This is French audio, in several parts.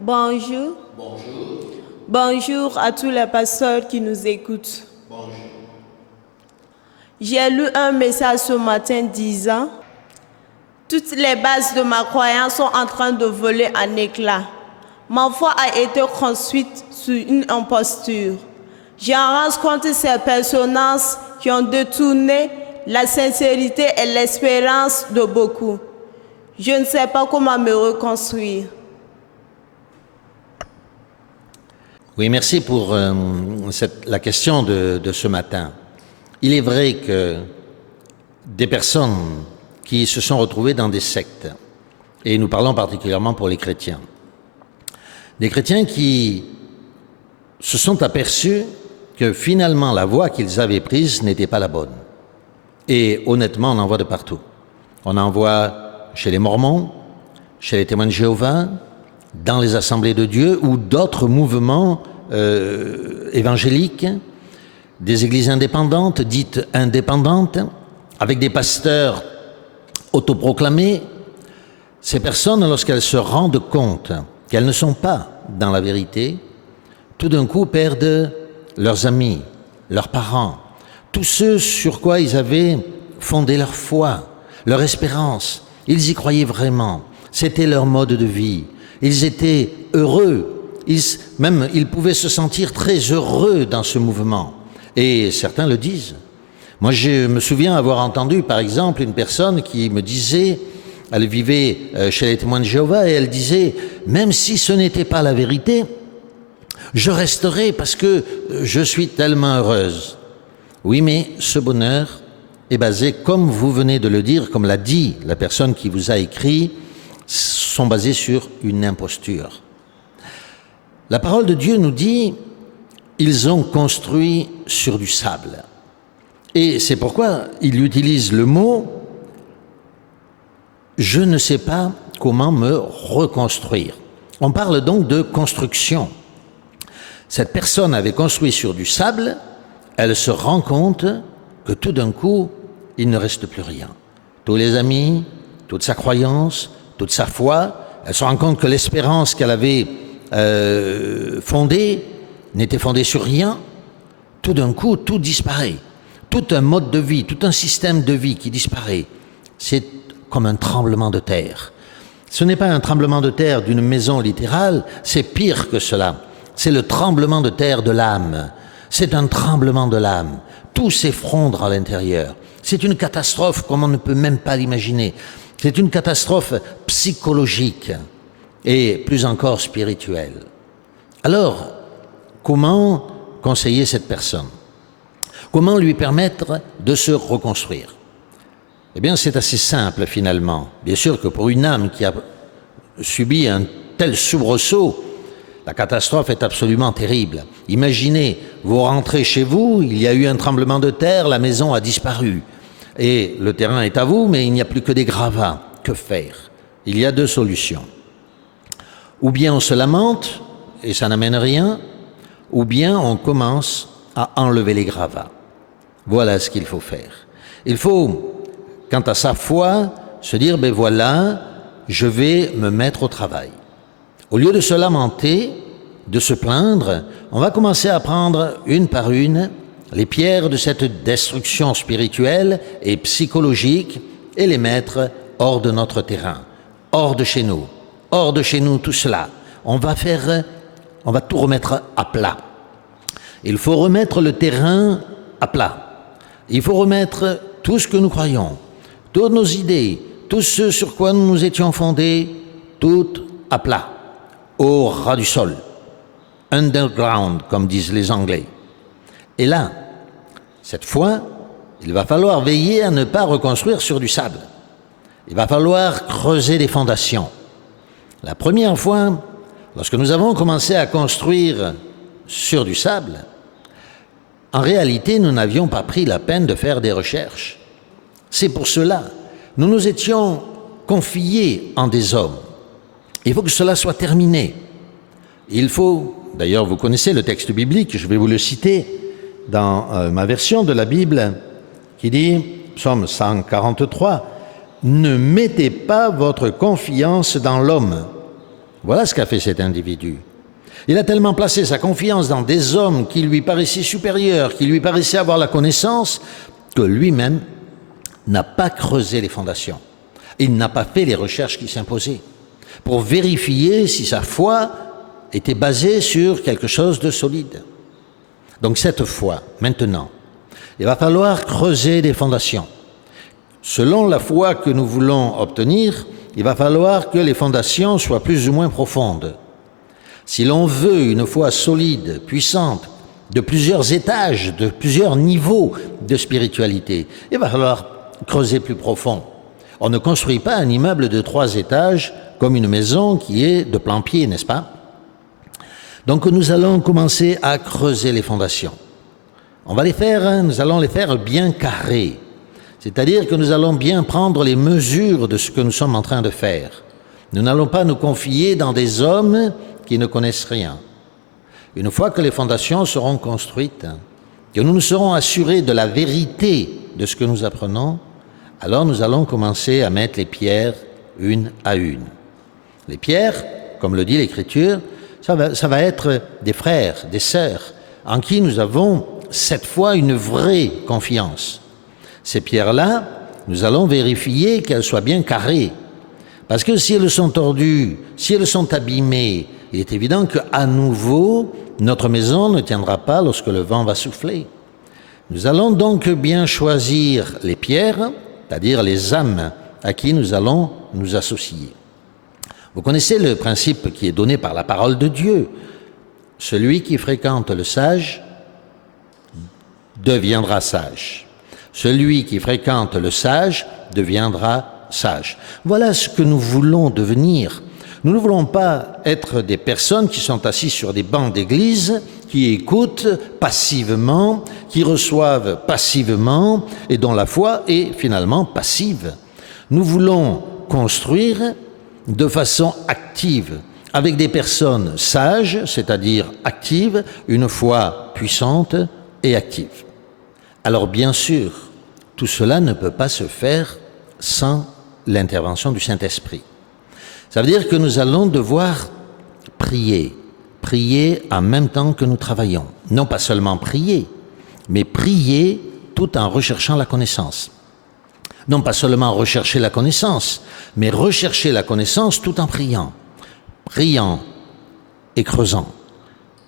Bonjour. Bonjour. Bonjour à tous les pasteurs qui nous écoutent. Bonjour. J'ai lu un message ce matin disant « Toutes les bases de ma croyance sont en train de voler en éclats. Ma foi a été construite sur une imposture. J'ai en compte ces personnages qui ont détourné la sincérité et l'espérance de beaucoup. Je ne sais pas comment me reconstruire. » Oui, merci pour la question de ce matin. Il est vrai que des personnes qui se sont retrouvées dans des sectes, et nous parlons particulièrement pour les chrétiens, des chrétiens qui se sont aperçus que finalement la voie qu'ils avaient prise n'était pas la bonne. Et honnêtement, on en voit de partout. On en voit chez les Mormons, chez les témoins de Jéhovah, dans les assemblées de Dieu ou d'autres mouvements évangéliques, des églises indépendantes, dites indépendantes, avec des pasteurs autoproclamés. Ces personnes, lorsqu'elles se rendent compte qu'elles ne sont pas dans la vérité, tout d'un coup perdent leurs amis, leurs parents, tous ceux sur quoi ils avaient fondé leur foi, leur espérance. Ils y croyaient vraiment. C'était leur mode de vie. Ils étaient heureux. Ils pouvaient se sentir très heureux dans ce mouvement. Et certains le disent. Moi, je me souviens avoir entendu, par exemple, une personne qui me disait, elle vivait chez les témoins de Jéhovah, et elle disait, même si ce n'était pas la vérité, je resterai parce que je suis tellement heureuse. Oui, mais ce bonheur est basé, comme vous venez de le dire, comme l'a dit la personne qui vous a écrit, sont basés sur une imposture. La parole de Dieu nous dit, ils ont construit sur du sable. Et c'est pourquoi il utilise le mot « je ne sais pas comment me reconstruire ». On parle donc de construction. Cette personne avait construit sur du sable, elle se rend compte que tout d'un coup, il ne reste plus rien. Tous les amis, toute sa croyance, toute sa foi, elle se rend compte que l'espérance qu'elle avait fondée n'était fondée sur rien. Tout d'un coup, tout disparaît. Tout un mode de vie, tout un système de vie qui disparaît. C'est comme un tremblement de terre. Ce n'est pas un tremblement de terre d'une maison littérale, c'est pire que cela. C'est le tremblement de terre de l'âme. C'est un tremblement de l'âme. Tout s'effondre à l'intérieur. C'est une catastrophe comme on ne peut même pas l'imaginer. C'est une catastrophe psychologique et plus encore spirituelle. Alors, comment conseiller cette personne? Comment lui permettre de se reconstruire? Eh bien, c'est assez simple finalement. Bien sûr que pour une âme qui a subi un tel soubresaut, la catastrophe est absolument terrible. Imaginez, vous rentrez chez vous, il y a eu un tremblement de terre, la maison a disparu. Et le terrain est à vous, mais il n'y a plus que des gravats. Que faire? Il y a deux solutions. Ou bien on se lamente, et ça n'amène rien, ou bien on commence à enlever les gravats. Voilà ce qu'il faut faire. Il faut, quant à sa foi, se dire, ben voilà, je vais me mettre au travail. Au lieu de se lamenter, de se plaindre, on va commencer à prendre une par une les pierres de cette destruction spirituelle et psychologique et les mettre hors de notre terrain, hors de chez nous tout cela. On va tout remettre à plat. Il faut remettre le terrain à plat. Il faut remettre tout ce que nous croyons, toutes nos idées, tout ce sur quoi nous nous étions fondés, tout à plat, au ras du sol, underground, comme disent les Anglais. Et là, cette fois, il va falloir veiller à ne pas reconstruire sur du sable. Il va falloir creuser des fondations. La première fois, lorsque nous avons commencé à construire sur du sable, en réalité, nous n'avions pas pris la peine de faire des recherches. C'est pour cela, nous nous étions confiés en des hommes. Il faut que cela soit terminé. Il faut, d'ailleurs vous connaissez le texte biblique, je vais vous le citer dans ma version de la Bible, qui dit, psaume 143, « Ne mettez pas votre confiance dans l'homme, Voilà ce qu'a fait cet individu. Il a tellement placé sa confiance dans des hommes qui lui paraissaient supérieurs, qui lui paraissaient avoir la connaissance, que lui-même n'a pas creusé les fondations. Il n'a pas fait les recherches qui s'imposaient pour vérifier si sa foi était basée sur quelque chose de solide. Donc cette foi, maintenant, il va falloir creuser des fondations. Selon la foi que nous voulons obtenir, il va falloir que les fondations soient plus ou moins profondes. Si l'on veut une foi solide, puissante, de plusieurs étages, de plusieurs niveaux de spiritualité, il va falloir creuser plus profond. On ne construit pas un immeuble de 3 étages comme une maison qui est de plain-pied, n'est-ce pas? Donc nous allons commencer à creuser les fondations. Nous allons les faire bien carrées. C'est-à-dire que nous allons bien prendre les mesures de ce que nous sommes en train de faire. Nous n'allons pas nous confier dans des hommes qui ne connaissent rien. Une fois que les fondations seront construites, que nous nous serons assurés de la vérité de ce que nous apprenons, alors nous allons commencer à mettre les pierres une à une. Les pierres, comme le dit l'Écriture, ça va être des frères, des sœurs, en qui nous avons cette fois une vraie confiance. Ces pierres-là, nous allons vérifier qu'elles soient bien carrées. Parce que si elles sont tordues, si elles sont abîmées, il est évident qu'à nouveau, notre maison ne tiendra pas lorsque le vent va souffler. Nous allons donc bien choisir les pierres, c'est-à-dire les âmes à qui nous allons nous associer. Vous connaissez le principe qui est donné par la parole de Dieu. Celui qui fréquente le sage deviendra sage. Celui qui fréquente le sage deviendra sage. Voilà ce que nous voulons devenir. Nous ne voulons pas être des personnes qui sont assises sur des bancs d'église, qui écoutent passivement, qui reçoivent passivement et dont la foi est finalement passive. Nous voulons construire de façon active, avec des personnes sages, c'est-à-dire actives, une foi puissante et active. Alors bien sûr, tout cela ne peut pas se faire sans l'intervention du Saint-Esprit. Ça veut dire que nous allons devoir prier en même temps que nous travaillons. Non pas seulement prier, mais prier tout en recherchant la connaissance. Non pas seulement rechercher la connaissance, mais rechercher la connaissance tout en priant. Priant et creusant.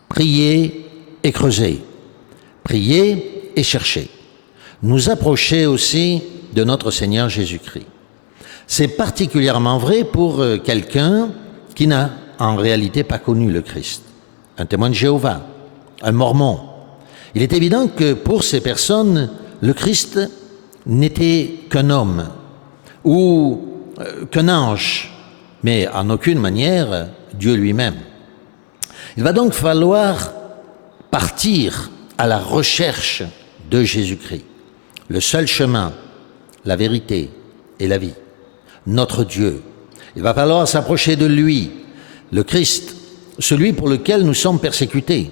Prier et creuser. Prier et chercher. Nous approcher aussi de notre Seigneur Jésus-Christ. C'est particulièrement vrai pour quelqu'un qui n'a en réalité pas connu le Christ. Un témoin de Jéhovah, un mormon. Il est évident que pour ces personnes, le Christ n'était qu'un homme ou qu'un ange, mais en aucune manière Dieu lui-même. Il va donc falloir partir à la recherche de Jésus-Christ, le seul chemin, la vérité et la vie, notre Dieu. Il va falloir s'approcher de lui, le Christ, celui pour lequel nous sommes persécutés,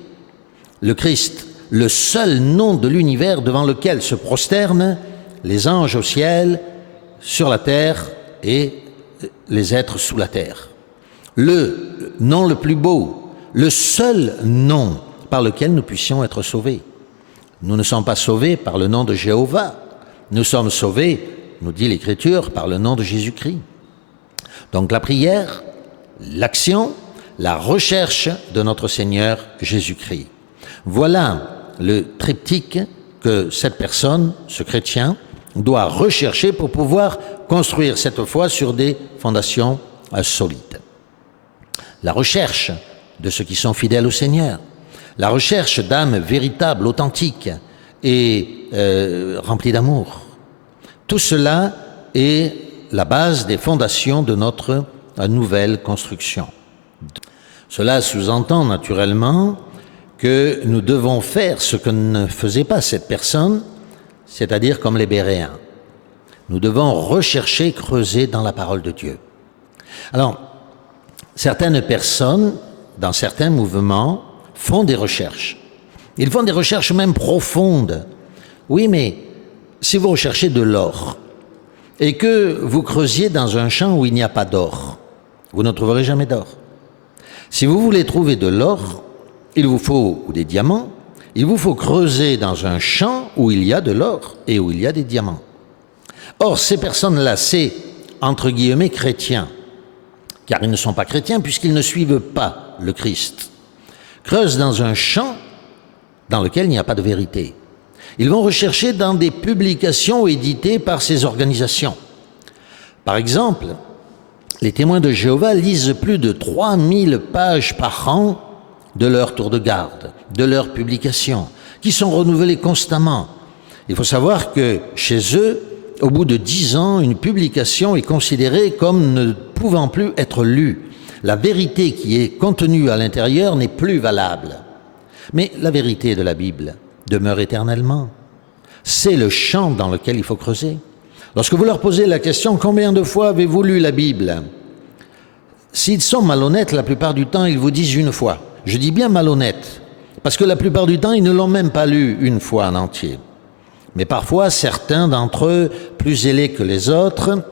le Christ, le seul nom de l'univers devant lequel se prosternent les anges au ciel, sur la terre et les êtres sous la terre. Le nom le plus beau, le seul nom par lequel nous puissions être sauvés. Nous ne sommes pas sauvés par le nom de Jéhovah, nous sommes sauvés, nous dit l'Écriture, par le nom de Jésus-Christ. Donc la prière, l'action, la recherche de notre Seigneur Jésus-Christ. Voilà le triptyque que cette personne, ce chrétien, doit rechercher pour pouvoir construire cette foi sur des fondations solides. La recherche de ceux qui sont fidèles au Seigneur, la recherche d'âmes véritables, authentiques et remplies d'amour. Tout cela est la base des fondations de notre nouvelle construction. Cela sous-entend naturellement que nous devons faire ce que ne faisait pas cette personne, c'est-à-dire comme les Béréens. Nous devons rechercher, creuser dans la parole de Dieu. Alors, certaines personnes, dans certains mouvements, font des recherches. Ils font des recherches même profondes. Oui, mais si vous recherchez de l'or et que vous creusiez dans un champ où il n'y a pas d'or, vous ne trouverez jamais d'or. Si vous voulez trouver de l'or, ou des diamants, il vous faut creuser dans un champ où il y a de l'or et où il y a des diamants. Or, ces personnes-là, c'est, entre guillemets, chrétiens, car ils ne sont pas chrétiens puisqu'ils ne suivent pas le Christ, creusent dans un champ dans lequel il n'y a pas de vérité. Ils vont rechercher dans des publications éditées par ces organisations. Par exemple, les témoins de Jéhovah lisent plus de 3000 pages par an de leur tour de garde, de leurs publications, qui sont renouvelées constamment. Il faut savoir que chez eux, au bout de 10 ans, une publication est considérée comme ne pouvant plus être lue. La vérité qui est contenue à l'intérieur n'est plus valable. Mais la vérité de la Bible demeure éternellement. C'est le champ dans lequel il faut creuser. Lorsque vous leur posez la question « Combien de fois avez-vous lu la Bible ?» S'ils sont malhonnêtes, la plupart du temps, ils vous disent une fois. Je dis bien malhonnêtes, parce que la plupart du temps, ils ne l'ont même pas lu une fois en entier. Mais parfois, certains d'entre eux, plus zélés que les autres,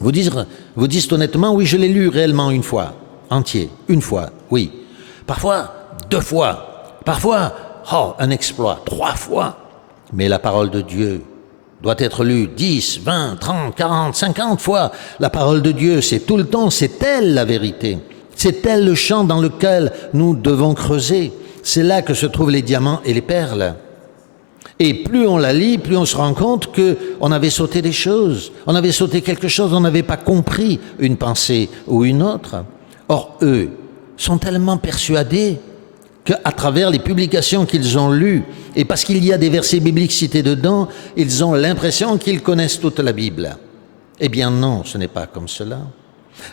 vous disent honnêtement « Oui, je l'ai lu réellement une fois, entier, une fois, oui. » Parfois, 2 fois. Parfois, un exploit, 3 fois. Mais la parole de Dieu doit être lue 10, 20, 30, 40, 50 fois. La parole de Dieu, c'est tout le temps, c'est elle la vérité. C'est elle le champ dans lequel nous devons creuser. C'est là que se trouvent les diamants et les perles. Et plus on la lit, plus on se rend compte qu'on avait sauté des choses. On avait sauté quelque chose, on n'avait pas compris une pensée ou une autre. Or, eux sont tellement persuadés qu'à travers les publications qu'ils ont lues, et parce qu'il y a des versets bibliques cités dedans, ils ont l'impression qu'ils connaissent toute la Bible. Eh bien non, ce n'est pas comme cela.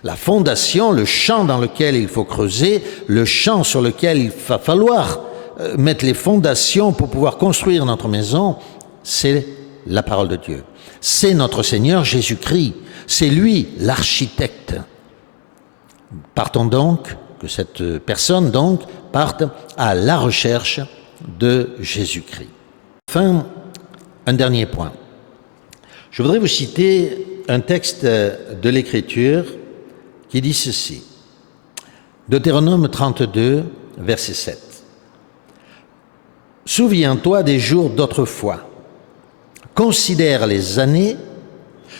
La fondation, le champ dans lequel il faut creuser, le champ sur lequel il va falloir mettre les fondations pour pouvoir construire notre maison, c'est la parole de Dieu. C'est notre Seigneur Jésus-Christ. C'est lui l'architecte. Partons donc, que cette personne donc parte à la recherche de Jésus-Christ. Enfin, un dernier point. Je voudrais vous citer un texte de l'Écriture qui dit ceci. Deutéronome 32, verset 7. « Souviens-toi des jours d'autrefois. Considère les années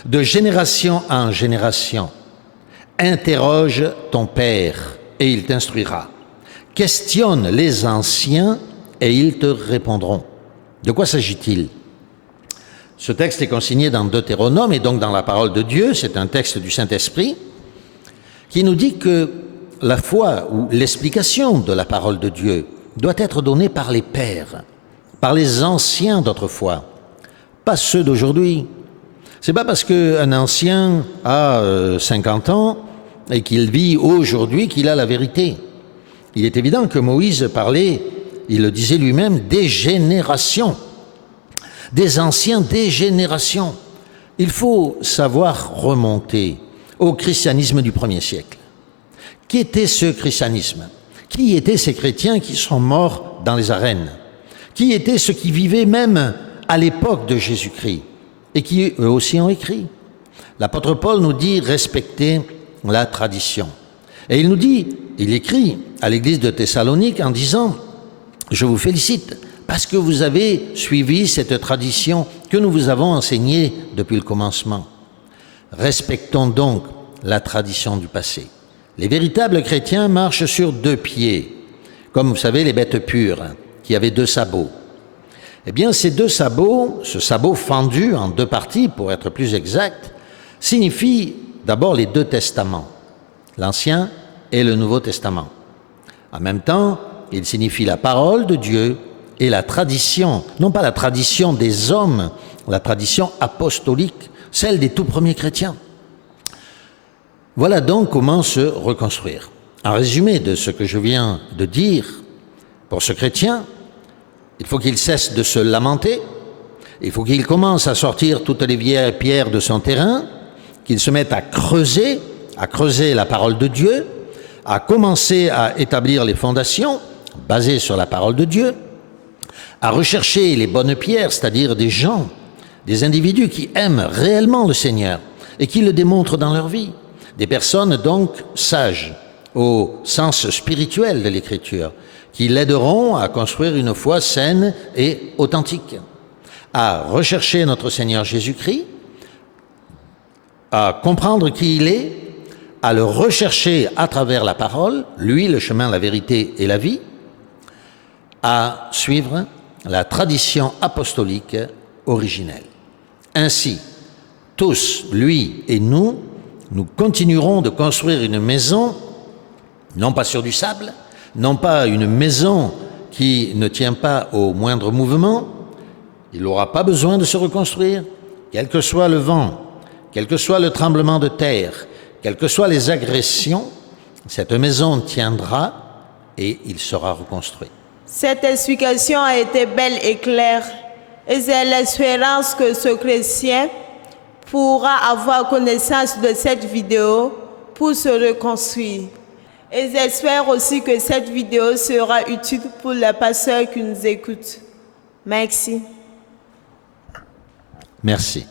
de génération en génération. Interroge ton père et il t'instruira. Questionne les anciens et ils te répondront. » De quoi s'agit-il? Ce texte est consigné dans Deutéronome et donc dans la parole de Dieu. C'est un texte du Saint-Esprit qui nous dit que la foi ou l'explication de la parole de Dieu doit être donnée par les pères, par les anciens d'autrefois, pas ceux d'aujourd'hui. C'est pas parce qu'un ancien a 50 ans et qu'il vit aujourd'hui qu'il a la vérité. Il est évident que Moïse parlait, il le disait lui-même, des générations, des anciens des générations. Il faut savoir remonter au christianisme du 1er siècle. Qu'était ce christianisme? Qui étaient ces chrétiens qui sont morts dans les arènes? Qui étaient ceux qui vivaient même à l'époque de Jésus-Christ et qui eux aussi ont écrit? L'apôtre Paul nous dit respecter la tradition. Et il écrit à l'église de Thessalonique en disant « Je vous félicite parce que vous avez suivi cette tradition que nous vous avons enseignée depuis le commencement. Respectons donc la tradition du passé. Les véritables chrétiens marchent sur 2 pieds, comme vous savez les bêtes pures, qui avaient 2 sabots. Eh bien, ces 2 sabots, ce sabot fendu en 2 parties, pour être plus exact, signifie d'abord les 2 testaments, l'Ancien et le Nouveau Testament. En même temps, il signifie la parole de Dieu et la tradition, non pas la tradition des hommes, la tradition apostolique, celle des tout premiers chrétiens. Voilà donc comment se reconstruire. En résumé de ce que je viens de dire, pour ce chrétien, il faut qu'il cesse de se lamenter, il faut qu'il commence à sortir toutes les vieilles pierres de son terrain, qu'il se mette à creuser la parole de Dieu, à commencer à établir les fondations basées sur la parole de Dieu, à rechercher les bonnes pierres, c'est-à-dire des gens, des individus qui aiment réellement le Seigneur et qui le démontrent dans leur vie. Des personnes donc sages, au sens spirituel de l'Écriture, qui l'aideront à construire une foi saine et authentique, à rechercher notre Seigneur Jésus-Christ, à comprendre qui il est, à le rechercher à travers la parole, lui, le chemin, la vérité et la vie, à suivre la tradition apostolique originelle. Ainsi, tous, lui et nous continuerons de construire une maison, non pas sur du sable, non pas une maison qui ne tient pas au moindre mouvement. Il n'aura pas besoin de se reconstruire, quel que soit le vent, quel que soit le tremblement de terre, quelles que soient les agressions, cette maison tiendra et il sera reconstruit. Cette explication a été belle et claire, et j'ai l'espérance que ce chrétien pourra avoir connaissance de cette vidéo pour se reconstruire. Et j'espère aussi que cette vidéo sera utile pour les pasteurs qui nous écoutent. Merci. Merci.